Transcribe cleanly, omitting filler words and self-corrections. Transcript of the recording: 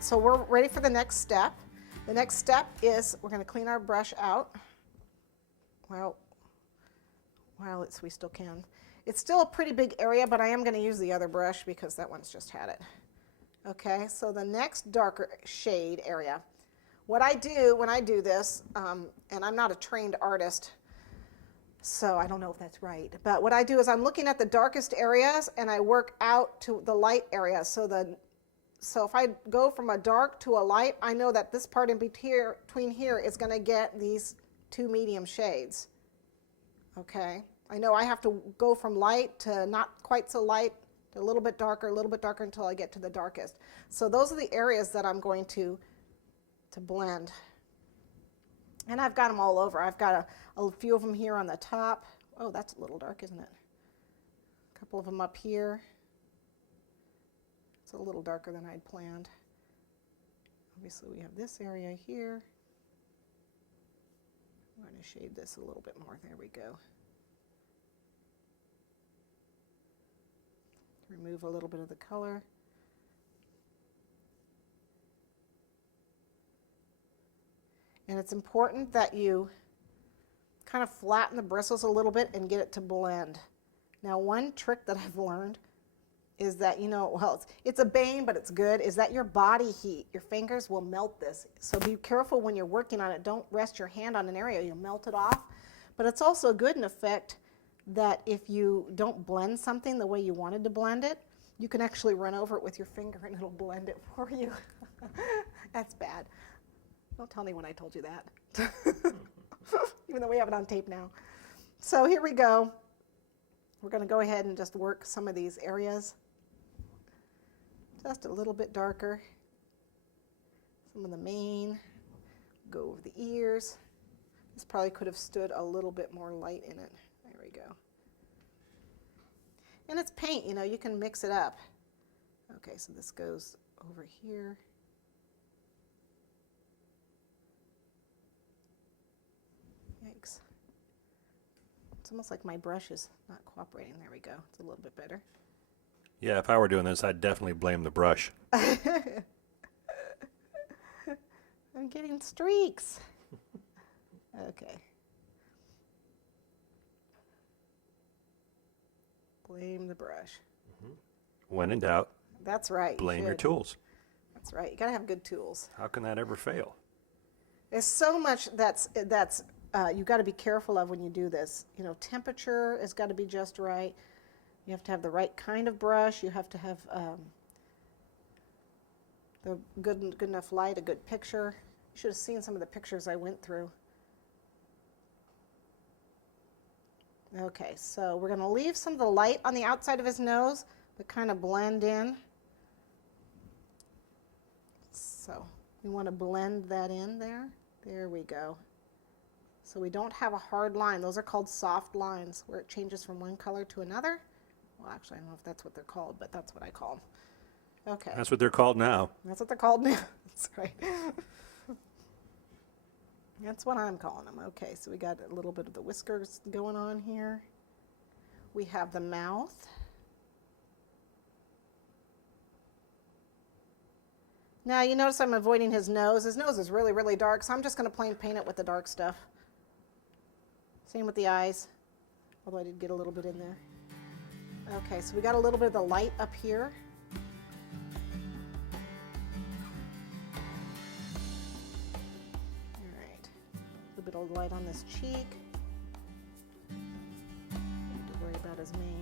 So we're ready for the next step. The next step is we're going to clean our brush out. Well, we still can. It's still a pretty big area, but I am going to use the other brush because that one's just had it. Okay, so the next darker shade area. What I do when I do this, and I'm not a trained artist, so I don't know if that's right, but what I do is I'm looking at the darkest areas and I work out to the light areas. So if I go from a dark to a light, I know that this part in between here is going to get these two medium shades. Okay, I know I have to go from light to not quite so light, to a little bit darker until I get to the darkest. So those are the areas that I'm going to blend. And I've got them all over. I've got a few of them here on the top. Oh, that's a little dark, isn't it? A couple of them up here. It's a little darker than I'd planned. Obviously, we have this area here. I'm going to shade this a little bit more. There we go. Remove a little bit of the color. And it's important that you kind of flatten the bristles a little bit and get it to blend. Now, one trick that I've learned is that, well, it's a bane, but it's good, is that your body heat, your fingers will melt this. So be careful when you're working on it. Don't rest your hand on an area. You'll melt it off. But it's also good in effect that if you don't blend something the way you wanted to blend it, you can actually run over it with your finger and it'll blend it for you. That's bad. Don't tell me when I told you that. Even though we have it on tape now. So here we go. We're going to go ahead and just work some of these areas. Just a little bit darker. Some of the mane. Go over the ears. This probably could have stood a little bit more light in it. There we go. And it's paint, you can mix it up. Okay, so this goes over here. Yikes. It's almost like my brush is not cooperating. There we go. It's a little bit better. Yeah, if I were doing this, I'd definitely blame the brush. I'm getting streaks. Okay. Blame the brush. When in doubt, That's right. blame your tools. That's right. You got to have good tools. How can that ever fail? There's so much that's you got to be careful of when you do this. Temperature has got to be just right. You have to have the right kind of brush. You have to have the good enough light, a good picture. You should have seen some of the pictures I went through. Okay, so we're going to leave some of the light on the outside of his nose, but kind of blend in. So we want to blend that in there. There we go. So we don't have a hard line. Those are called soft lines, where it changes from one color to another. Well, actually, I don't know if that's what they're called, but that's what I call them. Okay. That's what they're called now. That's what they're called now. That's right. That's what I'm calling them. Okay, so we got a little bit of the whiskers going on here. We have the mouth. Now, you notice I'm avoiding his nose. His nose is really, really dark, so I'm just going to plain paint it with the dark stuff. Same with the eyes, although I did get a little bit in there. Okay, so we got a little bit of the light up here. All right, a little bit of light on this cheek. Don't have to worry about his mane.